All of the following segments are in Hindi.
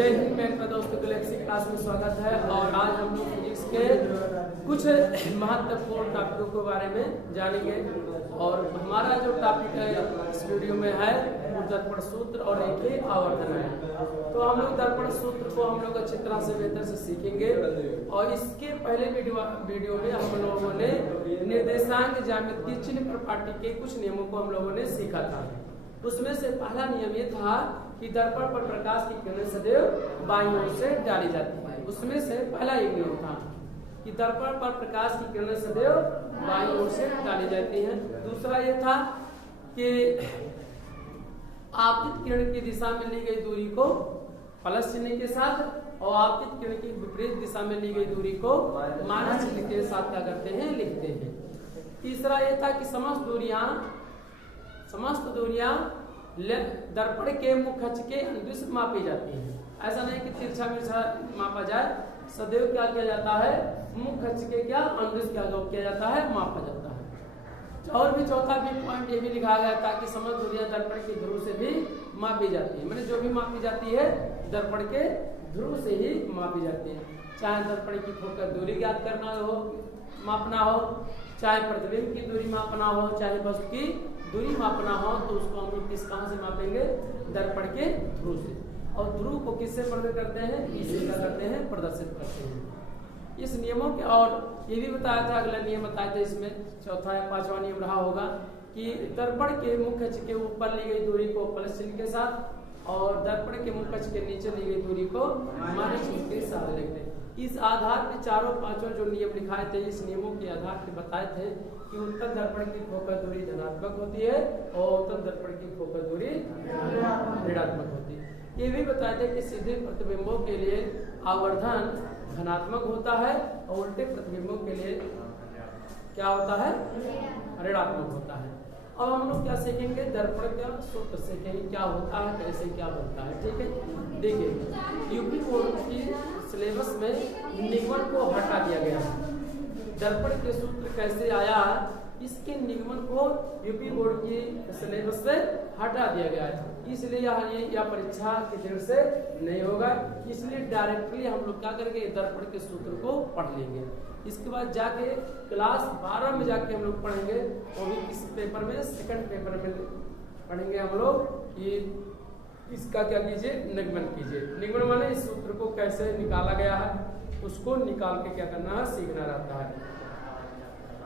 जय हिंद। मेरे दोस्तों गैलेक्सी क्लास में स्वागत है। और आज हम लोग फिजिक्स के कुछ महत्वपूर्ण टॉपिकों के बारे में जानेंगे। और हमारा जो टॉपिक है इस वीडियो में है वो दर्पण सूत्र और रेखीय आवर्धन है। तो हम लोग दर्पण सूत्र को हम लोग अच्छी तरह से बेहतर से सीखेंगे। और इसके पहले वीडियो में हम लोगों ने निर्देशांक ज्यामिति चिन्ह प्रपाटी के कुछ नियमों को हम लोगों ने सीखा था। उसमें से पहला नियम ये था कि दर्पण पर प्रकाश की किरणें सदैव बाईं ओर से डाली जाती है। उसमें से पहला एक नियम था कि दर्पण पर प्रकाश की किरणें सदैव बाईं ओर से डाली जाती हैं। दूसरा ये था कि आपतित किरण की दिशा में ली गई दूरी को प्लस चिन्ह के साथ और आपतित किरण की विपरीत दिशा में ली गई दूरी को माइनस चिन्ह के साथ क्या करते हैं, लिखते हैं। तीसरा ये था कि समस्त दूरियां दर्पण के मुख अक्ष के अनुदिश मापी जाती हैं। ऐसा नहीं कि तिरछा मिर्छा मापा जाए, सदैव क्या किया जाता है, मुख अक्ष के क्या अनुदिश किया जाता है, मापा जाता है। और भी चौथा भी पॉइंट ये भी लिखा गया था कि समस्त दूरियां दर्पण के ध्रुव से भी मापी जाती है। मैंने जो भी मापी जाती है दर्पण के ध्रुव से ही मापी जाती है। चाहे दर्पण की फोकस दूरी ज्ञात करना हो, मापना हो, चाहे प्रतिबिंब की दूरी मापना हो, चाहे वस्तु की दूरी मापना हो, तो उसको हम लोग कहाँ से मापेंगे, दर्पण के ध्रुव से। और ध्रुव को किससे प्रदर्शित करते हैं, इसे क्या करते हैं, प्रदर्शित करते हैं। इस नियमों के और ये भी बताया था, अगला नियम बताया था इसमें चौथा या पांचवा नियम रहा होगा कि दर्पण के मुख्य अक्ष के ऊपर ली गई दूरी को प्लस चिन्ह के साथ और दर्पण के मुख्य अक्ष के नीचे ली गई दूरी को माइनस चिन्ह के साथ लिखते हैं। इस आधार पे चारों पांचों जो नियम लिखाए थे, इस नियमों के आधार पे बताए थे कि उत्तर दर्पण की फोकस दूरी धनात्मक होती है और उत्तर दर्पण की फोकस दूरी ऋणात्मक होती है। ये भी बताए थे कि सीधे प्रतिबिंबों के लिए आवर्धन धनात्मक होता है और उल्टे प्रतिबिंबों के लिए क्या होता है, ऋणात्मक होता है। अब हम लोग क्या सीखेंगे, दर्पण का सूत्र सीखेंगे, क्या होता है, कैसे क्या बनता है। ठीक है, देखिए यूपी बोर्ड की सिलेबस में निगमन को हटा दिया गया है। दर्पण के सूत्र कैसे आया, इसके निगमन को यूपी बोर्ड की सिलेबस से हटा दिया गया है। इसलिए यह परीक्षा के दिन से नहीं होगा। इसलिए डायरेक्टली हम लोग क्या करेंगे, दर्पण के सूत्र को पढ़ लेंगे। इसके बाद जाके क्लास 12 में जाके हम लोग पढ़ेंगे, वो भी किस पेपर में, सेकंड पेपर में पढ़ेंगे हम लोग कि इसका क्या कीजिए, निगमन कीजिए। निगमन माने इस सूत्र को कैसे निकाला गया है, उसको निकाल के क्या करना है, सीखना रहता है।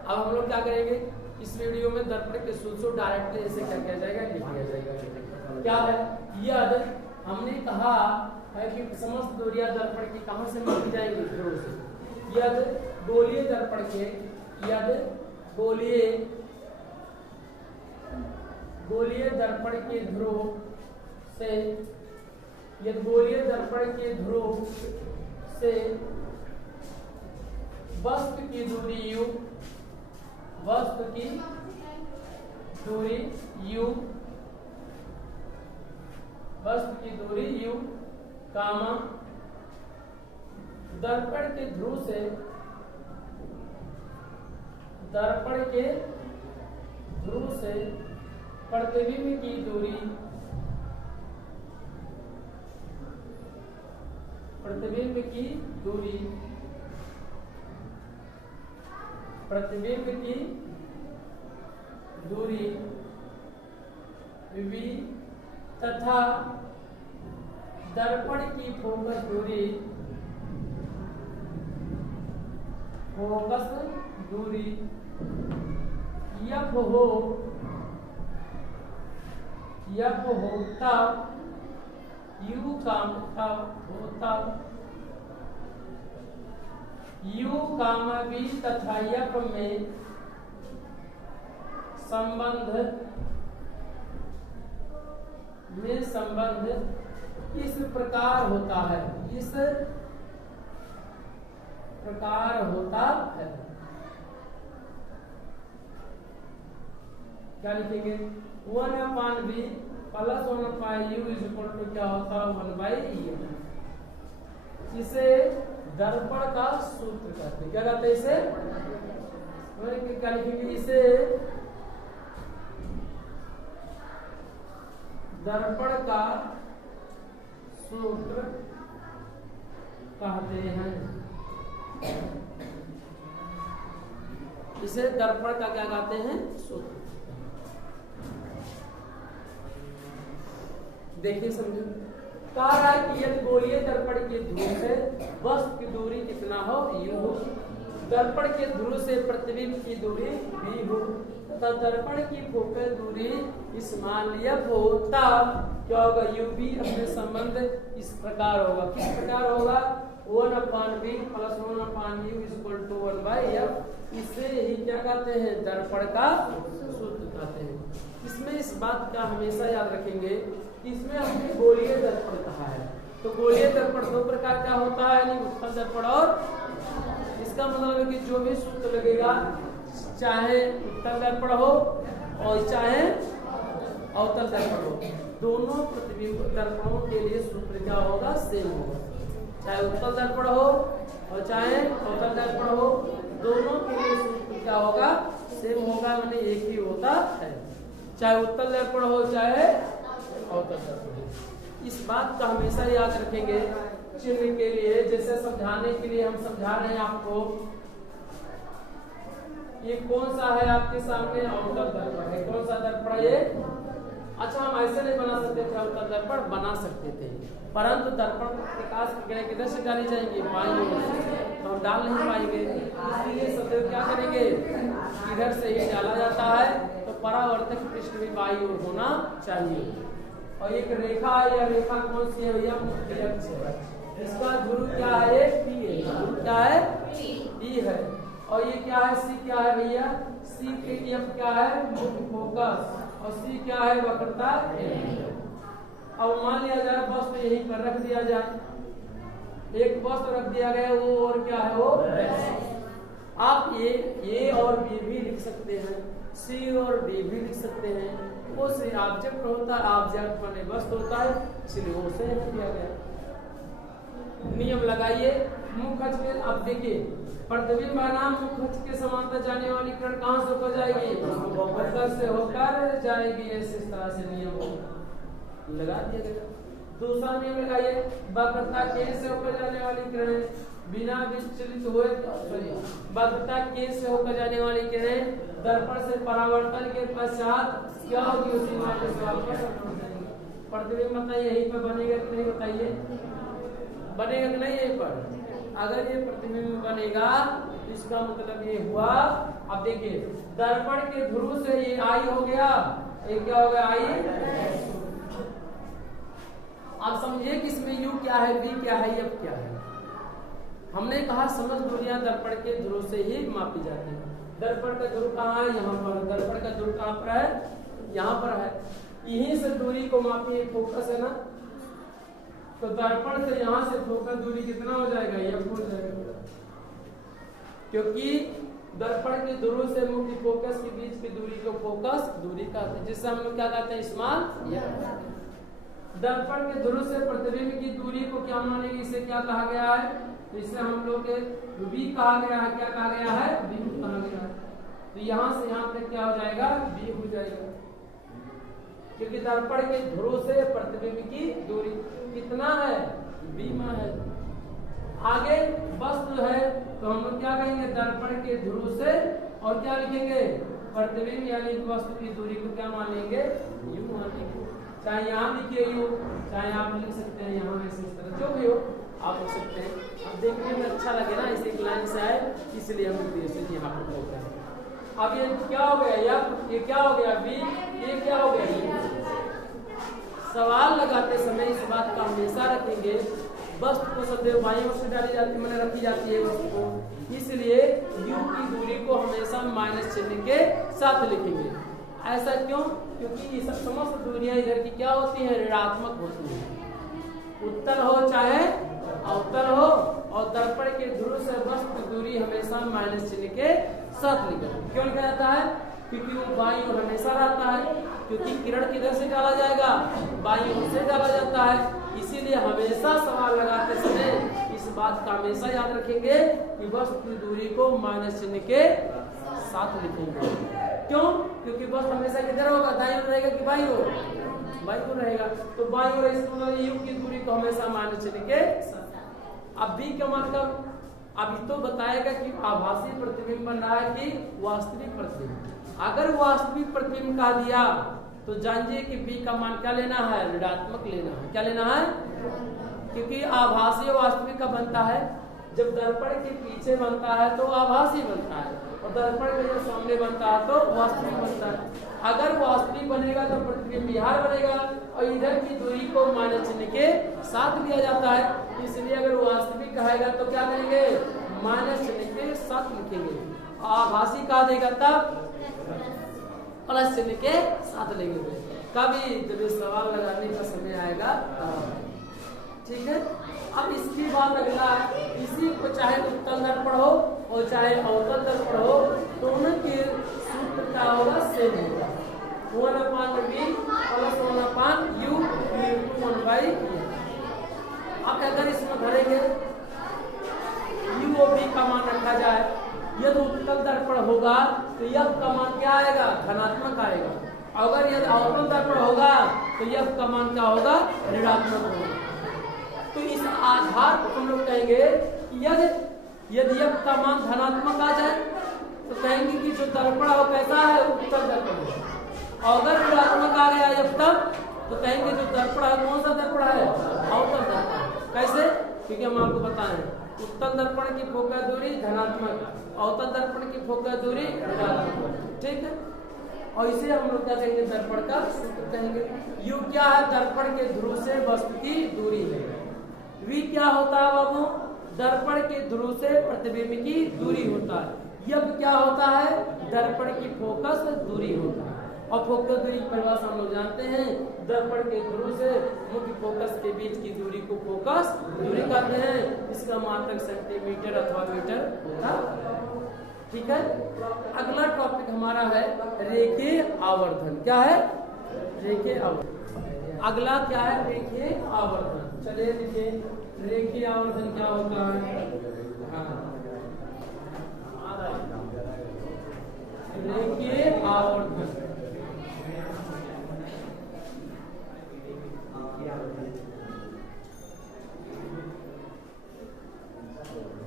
अब हम लोग क्या करेंगे, इस वीडियो में दर्पण के सूत्र को डायरेक्टली ऐसे क्या किया जाएगा, लिख दिया जाएगा। क्या है, यदि हमने कहा है कि समस्त दूरियां दर्पण की कहां से मापी जाएंगी, ध्रुव से। यदि गोलीय दर्पण के गोलीय दर्पण के ध्रुव से, यदि गोलीय दर्पण के ध्रुव से वस्तु की दूरी u, वस्तु की दूरी u, वस्तु की दूरी u, कामा दर्पण के ध्रुव से, दर्पण के ध्रुव से प्रतिबिंब की दूरी, प्रतिबिंब की दूरी, प्रतिबिंब की दूरी v तथा दर्पण की फोकस दूरी, यफ हो तब u कामा v तथा यफ में संबंध इस प्रकार होता है, इस प्रकार होता है। क्या लिखेंगे, 1/v plus 1/u is equal to क्या होता है, 1/e। इसे दर्पण का सूत्र कहते हैं। क्या कहते हैं इसे, क्या लिखेंगे, इसे दर्पण का सूत्र कहते हैं। इसे दर्पण का क्या कहते हैं? सूत्र। देखिए समझो, कह रहा है कि यदि गोलीय दर्पण के ध्रुव से वस्तु की दूरी कितना हो, यू हो, दर्पण के ध्रुव से प्रतिबिंब की दूरी v हो तथा दर्पण की फोकल दूरी इस्माइल हो, तब क्या होगा? यूवी अपने संबंध इस प्रकार होगा। किस प्रकार होगा? 1/v + 1/u = 1/f। इसे ही क्या कहते हैं? दर्पण का सूत्र कहते हैं। इसमें इस बात का हमेशा याद रखेंगे कि इसमें हमने गोलीय दर्पण कहा है, तो गोलीय दर्पण दो प्रकार का होता है, यानी उत्तल दर्पण और, इसका मतलब है कि जो भी सूत्र लगेगा, चाहे उत्तल दर्पण हो और चाहे अवतल दर्पण हो, दोनों प्रतिबिंब दर्पणों के लिए सूत्र क्या होगा? सेम होगा। चाहे उत्तल दर्पण हो और चाहे अवतल दर्पण हो, दोनों के लिए सूत्र क्या होगा? सेम होगा, माने एक ही होता है, चाहे उत्तल दर्पण हो चाहे अवतल दर्पण हो। इस बात का हमेशा याद रखेंगे चिन्ह के लिए। जैसे समझाने के लिए हम समझा रहे हैं आपको, ये कौन सा है आपके सामने? अवतल दर्पण है। कौन सा दर्पण है ये? अच्छा, हम ऐसे नहीं बना सकते थे, अवतल दर्पण बना सकते थे, परंतु दर्पण प्रकाश की किरणें किधर से डाली जाएंगी? बाईं ओर से, तो हम डाल नहीं पाएंगे, इसलिए सदैव क्या करेंगे? इधर से ही डाला जाता है, तो परावर्तक पृष्ठ भी बाईं ओर होना चाहिए। और एक रेखा, या रेखा कौन सी है भैया? मुख्य अक्ष है। इसका ध्रुव क्या है? P है। ध्रुव क्या है? P है। और ये क्या है? C क्या है भैया? C के F क्या है? मुख्य फोकस। और C क्या है? वक्रता। अब मान लिया जाए वस्तु यहीं पर रख दिया जाए, एक वस्तु रख दिया गया, वो और क्या है? वो आप ये और B भी लिख सकते हैं, C और D भी लिख सकते हैं। वो से ऑब्जेक्ट होता है, ऑब्जेक्ट माने वस्तु होता है, इसलिए वो से किया गया। नियम लगाइए मुख्य अक्ष में। अब देखिए, प्रतिबिंब बनाम मुख्य अक्ष के समांतर जाने वाली किरण कहां से होकर जाएगी? फोकस से होकर जाएगी। ऐसे इस तरह से नियम लगा दिया गया। दूसरा नियम लगाइए, वक्रता केंद्र से होकर जाने वाली किरणें बिना विचलित हुए, वक्रता केंद्र से होकर जाने वाली किरणें दर्पण से परावर्तन के पश्चात क्या होगी? उसी मार्ग से वापस लौट जाएंगी। प्रतिबिंब बताइए यहीं पर बनेगा कि नहीं? बताइए, बनेगा कि नहीं यहीं पर? अगर ये प्रतिबिंब बनेगा तो इसका मतलब ये हुआ। अब देखिए, दर्पण के ध्रुव से ये आई हो गया, ये क्या हो गया? आई। आप समझिए कि इसमें U क्या है, V क्या है, F क्या है। हमने कहा समस्त दूरियां दर्पण के ध्रुव से ही मापी जाती है। दर्पण का ध्रुव कहाँ है? यहाँ पर। दर्पण का ध्रुव कहाँ पर है? यहाँ पर है। यहीं से दूरी को मापी, फोकस है ना, तो दर्पण से यहाँ से फोकस दूरी कितना हो जाएगा? F हो जाएगा, क्योंकि दर्पण के ध्रुव से मुख्य फोकस के बीच की दूरी को फोकस दूरी कहते हैं, जिससे हम लोग क्या कहते हैं? स्मॉल। दर्पण के ध्रुव से प्रतिबिंब की दूरी को क्या मानेंगे? इसे क्या कहा गया है? तो इसे हम लोग V कहा गया है। क्या कहा गया है? V कहा गया है। तो यहाँ से यहाँ तक क्या हो जाएगा? V हो जाएगा, क्योंकि दर्पण के ध्रुव से प्रतिबिंब की दूरी कितना है? V में है। आगे वस्तु है, तो हम लोग क्या कहेंगे? दर्पण के ध्रुव से, और क्या लिखेंगे? प्रतिबिंब यानी वस्तु की दूरी को क्या मान लेंगे? U मान लेंगे। चाहे यहाँ लिखिए U, चाहे आप लिख सकते हैं यहाँ, ऐसे इस तरह जो भी हो आप लिख सकते हैं। अब देखने में अच्छा लगे ना, इसे एक लाइन से आए, इसलिए हम यहाँ पर बोलते हैं। अब ये क्या हो गया? ये क्या हो गया? V, ये क्या हो गया? सवाल लगाते समय इस बात का हमेशा रखेंगे, वस्तु को सदैव बाईं ओर से डाली जाती, मैंने रखी जाती है वस्तु को, इसलिए U की दूरी को हमेशा माइनस चिन्ह के साथ लिखेंगे। ऐसा क्यों? क्योंकि ये समस्त दूरियां इधर की क्या होती है? ऋणात्मक होती है। उत्तल हो चाहे अवतल हो, और दर्पण के ध्रुव से वस्तु दूरी हमेशा माइनस चिन्ह के साथ लिखा। क्यों लिखा जाता है? क्योंकि वो बाईं ओर हमेशा रहता है, क्योंकि किरण किधर से डाला जाएगा? बाईं ओर से डाला जाता है। इसीलिए हमेशा सवाल लगाते समय इस बात का हमेशा याद रखेंगे कि वस्तु की दूरी को माइनस चिन्ह के साथ लिखेंगे। क्यों? क्योंकि वस्तु हमेशा किधर होगा? दाईं ओर रहेगा कि बाईं ओर? बाईं ओर रहेगा, तो बाईं ओर इसमें U की दूरी को हमेशा माइनस चिन्ह के साथ। अब बी का मान का अभी तो बताएगा कि आभासी प्रतिबिंब बन रहा है कि वास्तविक प्रतिबिंब। अगर वास्तविक प्रतिबिंब कहा दिया तो जानिए कि बी का मान क्या लेना है, ऋणात्मक लेना है। क्या लेना है? क्योंकि आभासी वास्तविक का बनता है, जब दर्पण के पीछे बनता है तो आभासी बनता है, और दर्पण के जब सामने बनता है तो वास्तविक बनता है। अगर वास्तविक बनेगा तो प्रतिबिंब बिहार बनेगा, और इधर की दूरी को माइनस चिन्ह के साथ लिया जाता है। इसलिए अगर वास्तविक कहेगा तो क्या करेंगे, माइनस चिन्ह के साथ लिखेंगे। आभासी कहा देगा तब प्लस चिन्ह के साथ लेंगे। कभी जब ये सवाल लगाने का समय आएगा, ठीक है। अब इसके बाद अगला, इसी को चाहे उत्तल दर्पण हो और चाहे अवतल दर्पण हो, दोनों के सूत्र क्या होगा, सेम होगा। 1/v plus 1/u 1/e। अब अगर इसमें भरेंगे u और v का मान रखा जाए, यदि उत्तल दर्पण होगा तो f का मान क्या आएगा, धनात्मक आएगा। अगर यदि अवतल दर्पण होगा तो f का मान क्या होगा, ऋणात्मक होगा। तो इस आधार पर हम लोग कहेंगे कि यदि f का मान धनात्मक आ जाए तो कहेंगे कि जो दर्पण है वो कैसा है, उत्तल दर्पण है। अगर ऋणात्मक आ गया f तब तो कहेंगे जो दर्पण है कौन सा दर्पण है, अवतल दर्पण। कैसे? क्योंकि हम आपको बताएं उत्तल दर्पण की फोकस दूरी धनात्मक, अवतल दर्पण की फोकस दूरी ऋणात्मक, ठीक है। और इसे हम लोग क्या कहेंगे, दर्पण का सूत्र कहेंगे। यू क्या है, दर्पण के ध्रुव से वस्तु की दूरी है। वी क्या होता है बाबू, दर्पण के ध्रुव से प्रतिबिंब की दूरी होता है। यह क्या होता है, दर्पण की फोकस दूरी होता है। और फोकस दूरी की परिभाषा हम लोग जानते हैं, दर्पण के ध्रुव से मुख्य फोकस के बीच की दूरी को फोकस दूरी कहते हैं। इसका मात्रक सेंटीमीटर अथवा मीटर होता है, ठीक है। अगला टॉपिक हमारा है रेखीय आवर्धन। क्या है, रेखीय आवर्धन। अगला क्या है, रेखीय आवर्धन। चलिए देखिए रेखीय आवर्धन क्या होता है। रेखीय आवर्धन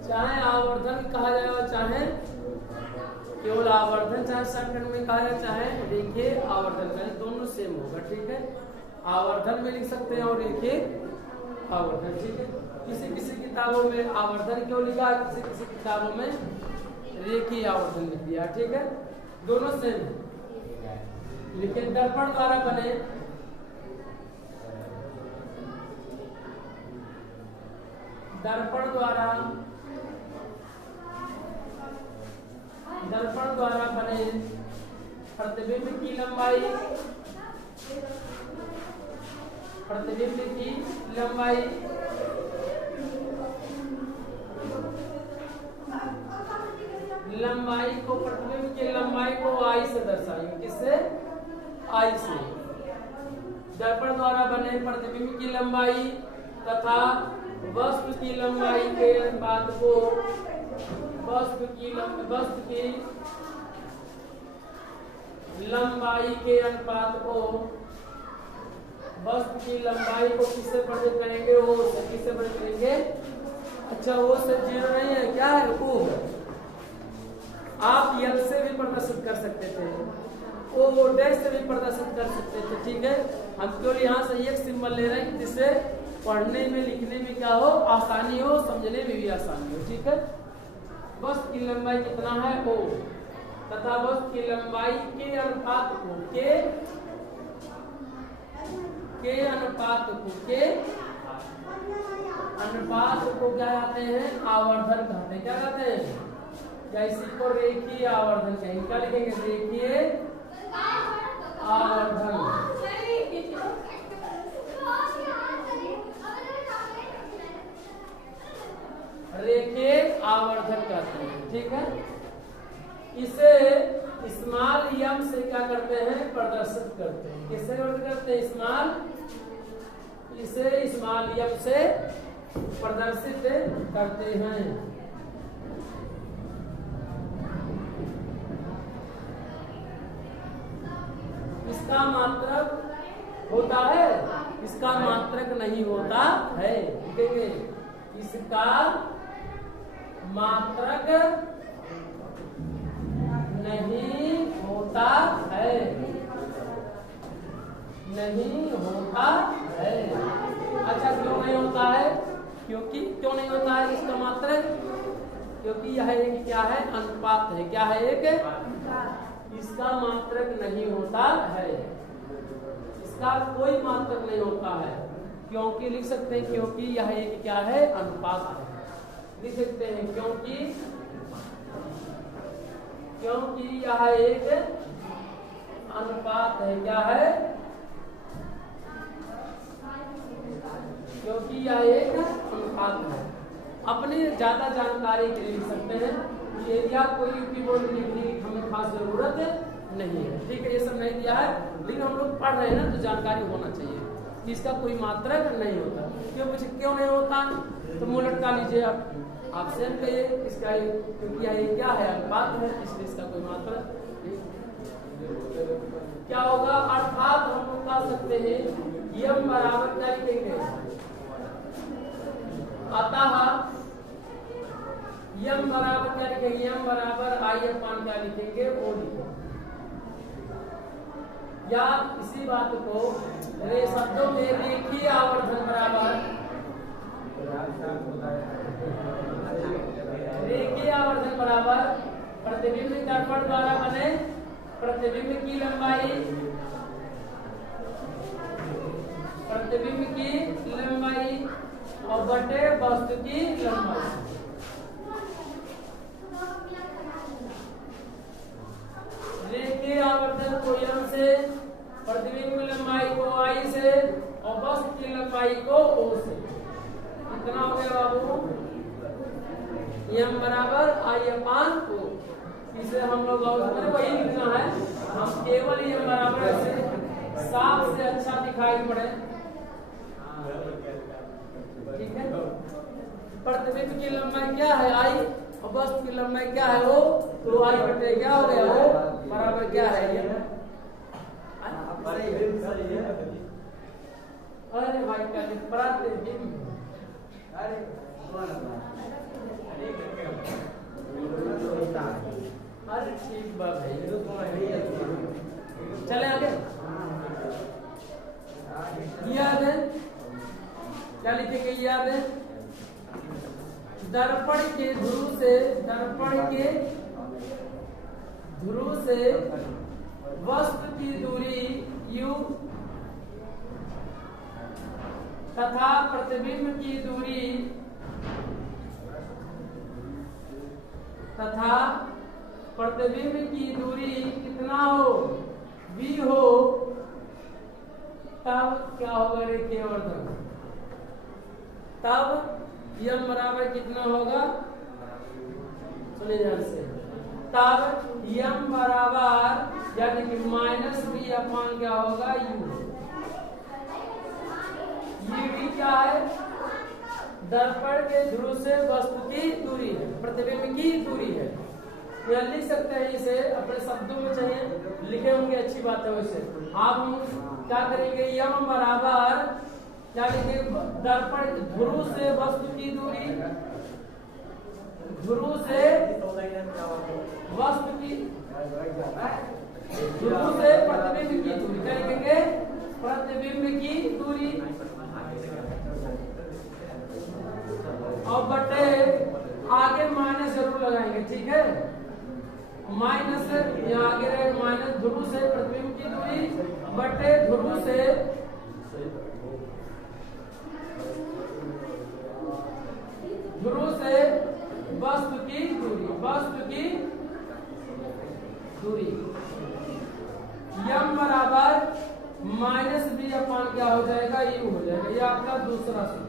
चाहे आवर्धन कहा जाए, चाहे केवल आवर्धन, चाहे संकट में कहा जाए, चाहे रेखीय आवर्धन कहें, दोनों सेम होगा, ठीक है। आवर्धन में लिख सकते हैं और रेखीय आवर्धन, ठीक है। किसी किसी किताबों में आवर्धन क्यों लिखा, किसी किसी किताबोண்ட் में रेखीय आवर्धन लिख दिया, ठीक है। दोनों सेम है, लेकिन दर्पण द्वारा बने दर्पण द्वारा बने प्रतिबिंब की लंबाई को प्रतिबिंब की लंबाई को I से दर्शाएंगे। किससे, I से। दर्पण द्वारा बने प्रतिबिंब की लंबाई तथा वस्तु की लंबाई के अनुपात को वस्तु की लंबाई के अनुपात को वस्तु की लंबाई को किससे प्रदर्शित करेंगे, वो किससे प्रदर्शित करेंगे। अच्छा, वो से 0 नहीं है, क्या है, वो आप यल से भी प्रदर्शित कर सकते थे, ओ डैश से भी प्रदर्शित कर सकते थे, ठीक है। हम केवल यहाँ से एक सिंबल ले रहे हैं जिससे पढ़ने में लिखने में क्या हो, आसानी हो, समझने में भी आसानी हो, ठीक है। वस्तु की लंबाई कितना है, ओ, तथा वस्तु की लंबाई के अनुपात को अनुपात को क्या कहते हैं, आवर्धन कहते हैं। क्या कहते हैं, क्या इसी को रेखीय आवर्धन कहेंगे। क्या लिखेंगे, रेखीय आवर्धन। रेखीय आवर्धन कहते हैं, ठीक है। इसे स्मॉल एम से क्या करते हैं, प्रदर्शित करते हैं। किससे प्रदर्शित करते हैं, इसे स्मॉल एम से प्रदर्शित करते हैं। इसका मात्रक होता है, इसका मात्रक नहीं होता है, देखेंगे इसका मात्रक नहीं होता है, नहीं होता है। अच्छा, क्यों नहीं होता है? क्योंकि क्यों नहीं होता है इसका मात्रक? क्योंकि यह एक क्या है? अनुपात है। क्या है? एक इसका मात्रक नहीं होता है, इसका कोई मात्रक नहीं होता है। क्योंकि लिख सकते हैं, क्योंकि यह एक क्या है? अनुपात है। लिख सकते हैं क्योंकि यह एक अनुपात है। क्या है? क्योंकि यह एक अनुपात है। अपनी ज्यादा जानकारी के लिए लिख सकते हैं, यदि आप कोई यूपी बोर्ड लिखने की हमें खास जरूरत नहीं है। ठीक है, ये सब नहीं दिया है, लेकिन हम लोग पढ़ रहे हैं ना, तो जानकारी होना चाहिए कि इसका कोई मात्रक नहीं होता। क्यों नहीं होता? तो मुंह लटका लीजिए आप सेम कहिए इसका, क्योंकि यह क्या है? अनुपात है, इसलिए इसका कोई मात्रक क्या होगा? अर्थात हम लोग कह सकते हैं यम बराबर क्या लिखेंगे? अतः यम बराबर क्या लिखेंगे? यम बराबर आई अपान क्या लिखेंगे? ओ लिखेंगे। या इसी बात को शब्दों में रेखीय आवर्धन बराबर, रेखीय आवर्धन बराबर प्रतिबिंब दर्पण द्वारा बने प्रतिबिंब की लंबाई, प्रतिबिंब की लंबाई और बटे वस्तु की लंबाई। रेखीय आवर्धन को यम से, प्रतिबिंब लंबाई को आई से और वस्तु की लंबाई को ओ से। कितना हो गया बाबू? यम बराबर आई अपान ओ। इसे हम लोग वही लिखना है, हम केवल यम बराबर ऐसे साफ से अच्छा दिखाई पड़े। ठीक है, प्रतिबिंब की लंबाई क्या है? आई और वस्तु की लंबाई क्या है? ओ। तो आई बटे क्या हो गया? ओ बराबर क्या है? ये अरे भाई का प्रतिबिंब, अरे ठीक बात है। चले आगे, याद है क्या लिखेंगे? याद है दर्पण के ध्रुव से, दर्पण के ध्रुव से वस्तु की दूरी u तथा प्रतिबिंब की दूरी कितना हो? v हो, तब क्या होगा? रेखीय आवर्धन। तब यम बराबर कितना होगा? सुनिए ध्यान से, तब यम बराबर यानी कि माइनस बी अपान क्या होगा? यू। ये भी क्या है? दर्पण के ध्रुव से वस्तु की दूरी है, प्रतिबिंब की दूरी है। या लिख सकते हैं इसे अपने शब्दों में, चाहिए लिखे होंगे, अच्छी बात है। वैसे आप हम क्या करेंगे? यम बराबर क्या लिखेंगे? दर्पण ध्रुव से वस्तु की दूरी, ध्रुव से वस्तु की, ध्रुव से प्रतिबिंब की दूरी क्या लिखेंगे? प्रतिबिंब की दूरी और बटे आगे माइनस जरूर लगाएंगे। ठीक है, माइनस यहाँ आगे रहेगा माइनस, ध्रुव से प्रतिबिंब की दूरी बटे ध्रुव से वस्तु की दूरी, वस्तु की दूरी। यम बराबर माइनस बी अपान क्या हो जाएगा? यू हो जाएगा। ये आपका दूसरा सूत्र।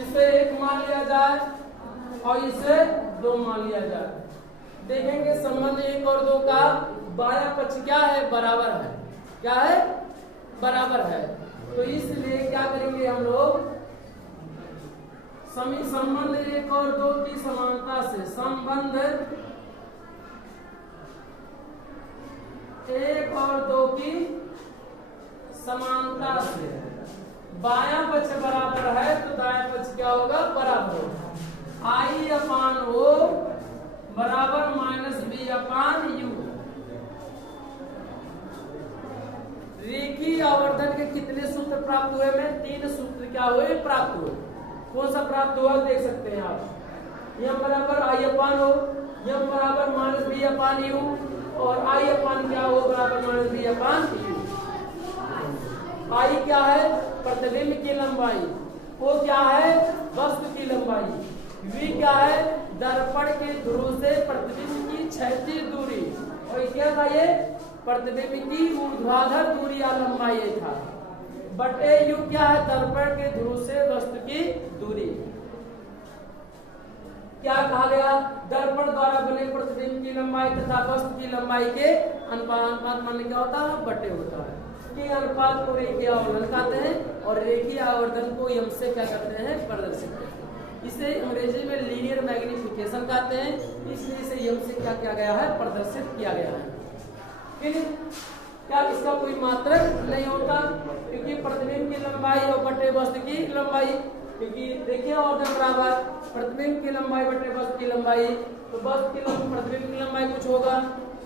इसे एक मान लिया जाए और इसे दो मान लिया जाए। देखेंगे संबंध एक और दो का बायां पक्ष क्या है? बराबर है। क्या है? बराबर है। तो इसलिए क्या करेंगे हम लोग? संबंध एक और दो की समानता से, संबंध एक और दो की समानता से बायां पक्ष बराबर है तो दायां पक्ष क्या होगा, बराबर होगा। आई अपान ओ बराबर माइनस बी अपान यू। रेखीय आवर्धन के कितने सूत्र प्राप्त हुए में, 3 सूत्र क्या हुए, प्राप्त हुए। कौन सा प्राप्त हुआ देख सकते हैं आप। यम बराबर आई अपान हो, यम बराबर माइनस बी अपान यू, और आई अपान क्या हो, बराबर माइनस बी अपान यू। आई क्या है, प्रतिबिंब की लंबाई, ओ क्या है, वस्तु की लंबाई, वी क्या है, दर्पण के ध्रुव से प्रतिबिंब की क्षैतिज दूरी, और क्या था ये, प्रतिबिंब की ऊर्ध्वाधर दूरी या लंबाई ये था। बटे यू क्या है, दर्पण के ध्रुव से वस्तु की दूरी। क्या कहा गया, दर्पण द्वारा बने प्रतिबिंब की लंबाई तथा वस्तु की लंबाई के अनुपात माने क्या होता है, बटे होता है। कि अनुपात को रेखीय आवर्धन कहते हैं और रेखीय आवर्धन को यम से क्या करते हैं, प्रदर्शित करते हैं। इसे अंग्रेजी में लीनियर मैग्निफिकेशन कहते हैं, इसलिए इसे यम से क्या किया गया है, प्रदर्शित किया गया है। फिर क्या इसका कोई मात्रक नहीं होता, क्योंकि प्रतिबिंब की लंबाई और बटे वस्तु की लंबाई, क्योंकि रेखीय आवर्धन बराबर प्रतिबिंब की लंबाई बटे वस्तु की लंबाई, तो वस्तु की प्रतिबिंब की लंबाई कुछ होगा,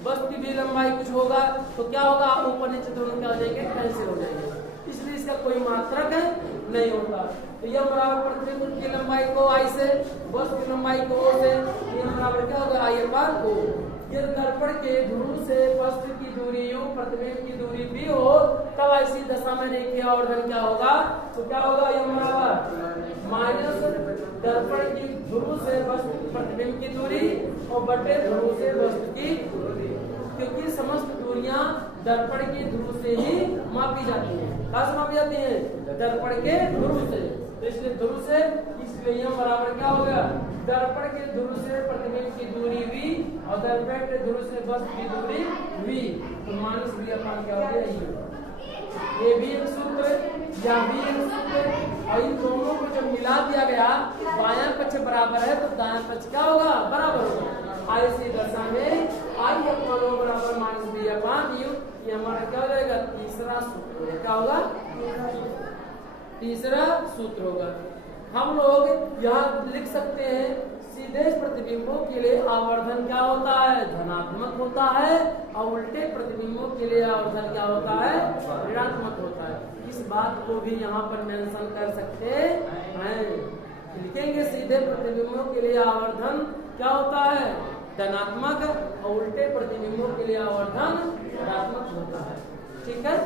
वस्तु की भी लंबाई कुछ होगा, तो क्या होगा, ऊपर नीचे दोनों क्या हो जाएंगे, कैंसिल हो जाएंगे, इसलिए इसका कोई मात्रक नहीं होता। तो यह बराबर प्रतिबिंब की लंबाई को आई से, वस्तु की लंबाई को ओ से, यह बराबर क्या होगा, आई अपान ओ। यदि दर्पण के ध्रुव से वस्तु की दूरी यू, प्रतिबिंब की दूरी भी हो, तब ऐसी दशा में रेखीय आवर्धन क्या होगा, तो क्या होगा, यह बराबर माइनस दर्पण की ध्रुव से वस्तु प्रतिबिंब की दूरी और बटे ध्रुव से वस्तु की दूरी, क्योंकि समस्त दूरियां दर्पण के ध्रुव से ही मापी जाती हैं। कहाँ से मापी जाती हैं, दर्पण के ध्रुव से, तो इसलिए ध्रुव से, इसलिए यह बराबर क्या हो गया, दर्पण के ध्रुव से प्रतिबिंब की दूरी v और दर्पण के ध्रुव से वस्तु की दूरी v, तो माइनस v अपान क्या हो गया u। ये भी एक सूत्र या भी एक सूत्र, और इन दोनों को जब मिला दिया गया, बायां पक्ष बराबर है तो दायां पक्ष क्या होगा, बराबर होगा। ऐसी दशा में आई अपान ओ बराबर माइनस बी अपान यू, ये हमारा क्या हो जाएगा, तीसरा सूत्र क्या होगा, तीसरा सूत्र होगा। हम लोग यहाँ लिख सकते हैं, सीधे प्रतिबिंबों के लिए आवर्धन क्या होता है, धनात्मक होता है, और उल्टे प्रतिबिंबों के लिए आवर्धन क्या होता है, ऋणात्मक होता है। इस बात को भी यहाँ पर मेंशन कर सकते हैं, लिखेंगे सीधे प्रतिबिंबों के लिए आवर्धन क्या होता है, धनात्मक, और उल्टे प्रतिबिंबों के लिए आवर्धन ऋणात्मक होता है। ठीक है,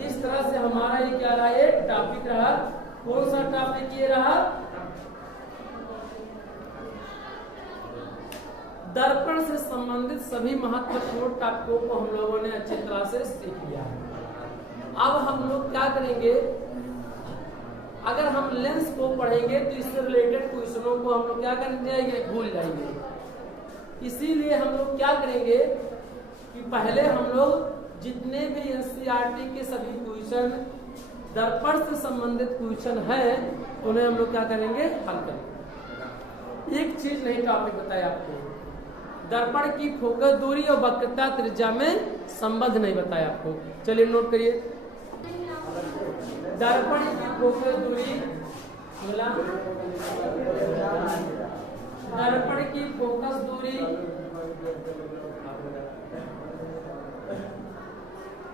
इस तरह से हमारा ये क्या रहा, ये टॉपिक रहा। कौन सा टॉपिक ये रहा, दर्पण से संबंधित सभी महत्वपूर्ण टॉपिकों को हम लोगों ने अच्छी तरह से सीख लिया। अब हम लोग क्या करेंगे, अगर हम लेंस को पढ़ेंगे तो इससे रिलेटेड क्वेश्चनों को हम लोग क्या कर जाएंगे, भूल जाएंगे। इसीलिए हम लोग क्या करेंगे कि पहले हम लोग जितने भी एनसीईआरटी के सभी क्वेश्चन दर्पण से संबंधित क्वेश्चन है, उन्हें हम लोग क्या करेंगे, हल करेंगे। एक चीज नहीं टॉपिक बताया आपको, दर्पण की फोकस दूरी और वक्रता त्रिज्या में संबंध नहीं बताया आपको। चलिए नोट करिए, दर्पण की फोकस दूरी, दर्पण की फोकस दूरी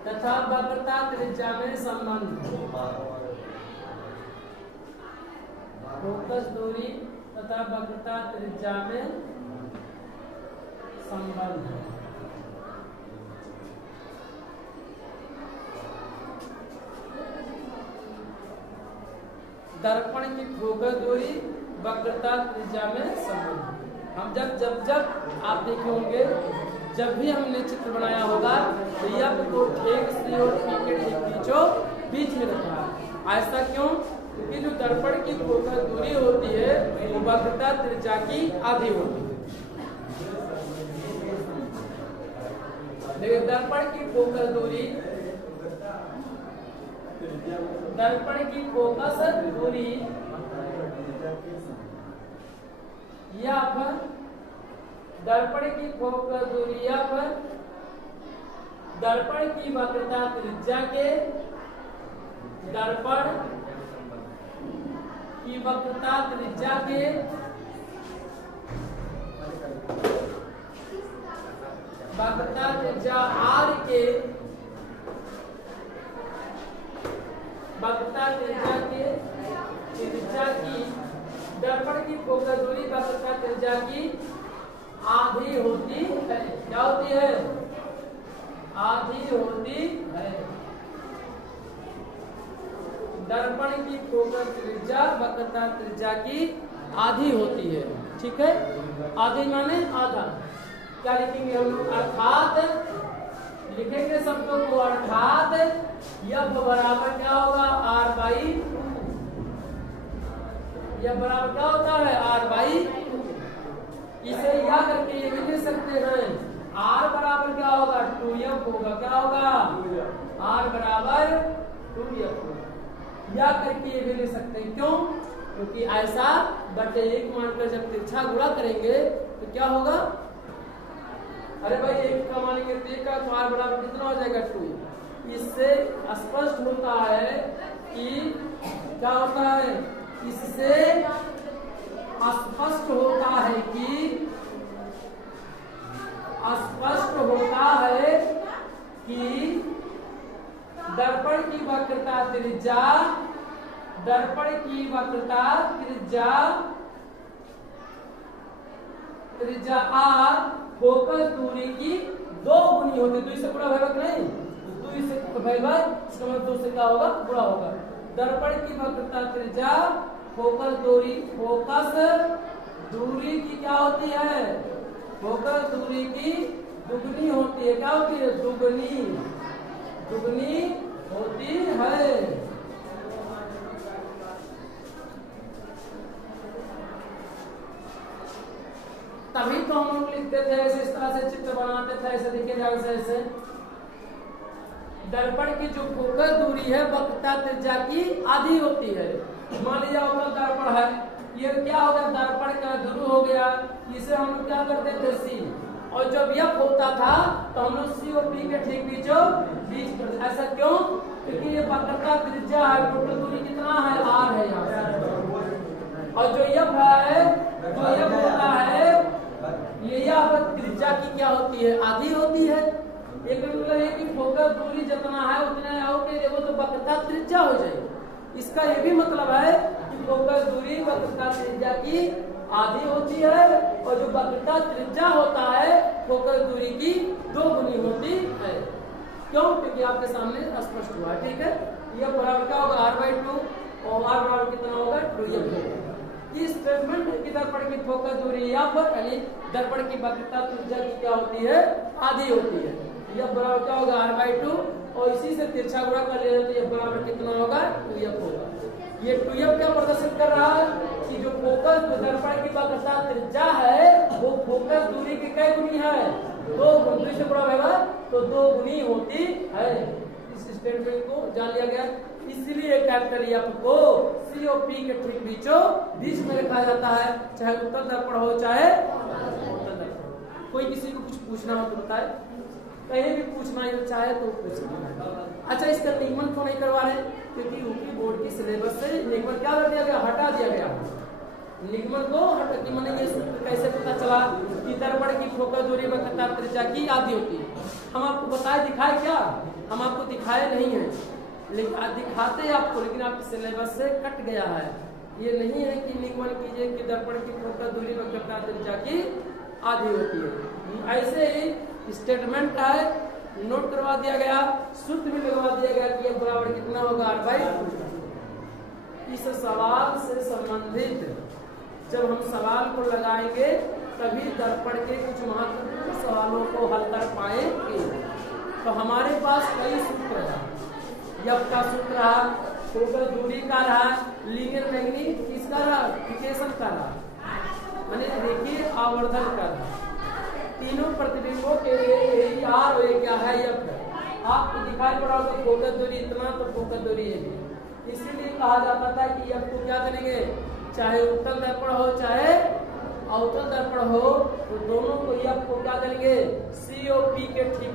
तथा वक्रता त्रिज्या में संबंध, फोकस दूरी तथा वक्रता त्रिज्या में संबंध। दर्पण की फोकस दूरी वक्रता त्रिज्या में संबंध। हम जब आप देखे होंगे, जब भी हमने चित्र बनाया होगा तो यह को ठीक से और ठीक के बीच में रखा है। ऐसा क्यों, क्योंकि जो दर्पण की फोकस दूरी होती है वो वक्रता त्रिज्या की आधी होती है। देखिए, दर्पण की फोकस दूरी, दर्पण की फोकस दूरी या पर दर्पण की फोकस दूरी या पर दर्पण की वक्रता त्रिज्या के दर्पण की वक्रता त्रिज्या के वक्रता त्रिज्या r के वक्रता त्रिज्या की दर्पण की फोकस दूरी वक्रता त्रिज्या की आधी होती है। क्या होती है? आधी होती है। दर्पण की फोकस त्रिज्या वक्रता त्रिज्या की आधी होती है। ठीक है, आधी माने आधा। क्या लिखेंगे हम लोग? अर्थात लिखेंगे शब्दों को, अर्थात F बराबर क्या होगा? R बाई, F बराबर क्या होता है? R by. इसे याद करके ये भी लिख सकते हैं, R बराबर क्या होगा? 2F होगा। क्या होगा? R बराबर 2F होगा। या करके ये भी ले सकते हैं। क्यों? क्योंकि ऐसा बटे 1 मानकर जब तिरछा गुणा करेंगे तो क्या होगा? अरे भाई 1 का मानेंगे तो 1 का, तो R बराबर कितना हो जाएगा? 2। इससे स्पष्ट होता है कि क्या होता है? इससे स्पष्ट होता है कि दर्पण की वक्रता त्रिज्या r फोकस दूरी की 2 गुनी होती है। 2 से गुणा होगा कि नहीं? 2 से होगा, इसका मतलब 2 से क्या होगा? गुणा होगा। दर्पण की वक्रता त्रिज्या फोकस दूरी की क्या होती है? फोकस दूरी की दुगनी होती है। क्या होती है? दुगनी होती है। तभी तो हम लोग लिखते थे ऐसे, इस तरह से चित्र बनाते थे, ऐसे देखिए ध्यान से। ऐसे दर्पण की जो फोकस दूरी है वक्रता त्रिज्या की आधी होती है। मान लिया होगा दर्पण है, ये क्या हो गया? दर्पण का ध्रुव हो गया। इसे हम लोग क्या करते थे? C। और जब यह होता था तो हम लोग C और P के ठीक बीच करते। ऐसा क्यों? क्योंकि ये वक्रता त्रिज्या है, टोटल दूरी कितना है? R है यहाँ। और जो यह है, जो यह होता है, ये त्रिज्या की क्या होती है? आधी होती है। एक मतलब ये कि फोकस दूरी जितना है उतना आओगे देखो तो वक्रता त्रिज्या हो जाएगी। इसका ये भी मतलब है कि फोकस दूरी वक्रता त्रिज्या की आधी होती है, और जो वक्रता त्रिज्या होता है फोकस दूरी की 2 गुनी होती है। क्यों? क्योंकि आपके सामने स्पष्ट हुआ है। ठीक है, यह बराबर क्या होगा? R/2 और R बराबर कितना होगा? 2F होगा। इस स्टेटमेंट की दर्पण की फोकस दूरी F यानी दर्पण की वक्रता त्रिज्या की क्या होती है? आधी होती है। F बराबर क्या होगा? R/2, और इसी से तिरछा गुणा कर लेना तो F बराबर कितना होगा? 2F होगा। ये 2F क्या प्रदर्शित कर रहा है कि जो फोकस दर्पण की वक्रता त्रिज्या है वो फोकस दूरी की कई गुनी है? 2 गुनी से गुणा होगा तो 2 गुनी होती है। इस स्टेटमेंट को जान लिया गया। इसलिए कैपिटल F को C और P के ठीक बीच में रखा जाता है, चाहे उत्तर दर्पण हो चाहे उत्तर दर्पण। कोई किसी को कुछ पूछना हो तो बताए, कहीं भी पूछना ही चाहे तो पूछ। अच्छा, इसका निगमन क्यों नहीं करवा रहे? क्योंकि यूपी बोर्ड की सिलेबस से निगमन क्या कर दिया गया? हटा दिया गया। निगमन को हटा कि मैंने ये सूत्र कैसे पता चला कि दर्पण की फोकस दूरी वक्रता त्रिज्या की आधी होती है? हम आपको बताए, दिखाए क्या? हम आपको दिखाए नहीं है, लेकिन दिखाते हैं आपको, लेकिन आपके सिलेबस से कट गया है। ये नहीं है कि निगमन कीजिए कि दर्पण की फोकस दूरी वक्रता त्रिज्या की आधी होती है। ऐसे ही स्टेटमेंट है, नोट करवा दिया गया, सूत्र भी लगवा दिया गया कि F बराबर कितना होगा? R/2। इस सवाल से संबंधित जब हम सवाल को लगाएंगे तभी दर्पण के कुछ महत्वपूर्ण सवालों को हल कर पाएंगे। तो हमारे पास कई सूत्र है। F का सूत्र रहा, फोकस दूरी का रहा, लीनियर मैग्नीफिकेशन का रहा, मैंने देखिए आवर्धन का रहा। तीनों प्रतिबिंबों के लिए यही R और ये क्या है? F है। आपको दिखाई पड़ा होगा फोकस दूरी इतना, तो फोकस दूरी ये भी। इसीलिए कहा जाता था कि F को क्या करेंगे? चाहे उत्तल दर्पण हो चाहे अवतल दर्पण हो तो दोनों को ही आपको क्या करेंगे, COP के ठीक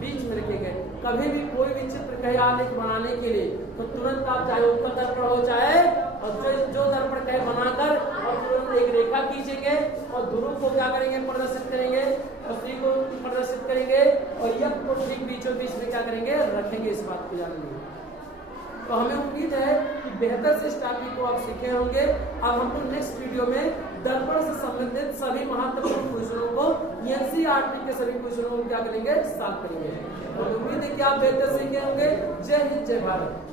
बीच में रखेंगे। कभी भी कोई भी चित्र कहे आलेख बनाने के लिए तो तुरंत आप चाहे उत्तल दर्पण हो चाहे और जो दर्पण कहे बनाकर और तुरंत एक रेखा खींचेंगे और ध्रुव को क्या करेंगे, प्रदर्शित करेंगे और सी को प्रदर्शित करेंगे और यह को ठीक बीचों बीच में क्या करेंगे, रखेंगे। इस बात को जानेंगे। तो हमें उम्मीद है कि बेहतर से इस टॉपिक को आप सीखे होंगे। अब हम लोग नेक्स्ट वीडियो में दर्पण से संबंधित सभी महत्वपूर्ण क्वेश्चनों को NCERT के सभी क्वेश्चनों को क्या करेंगे, सॉल्व करेंगे। तो उम्मीद है कि आप बेहतर सीखे होंगे। जय हिंद, जय भारत।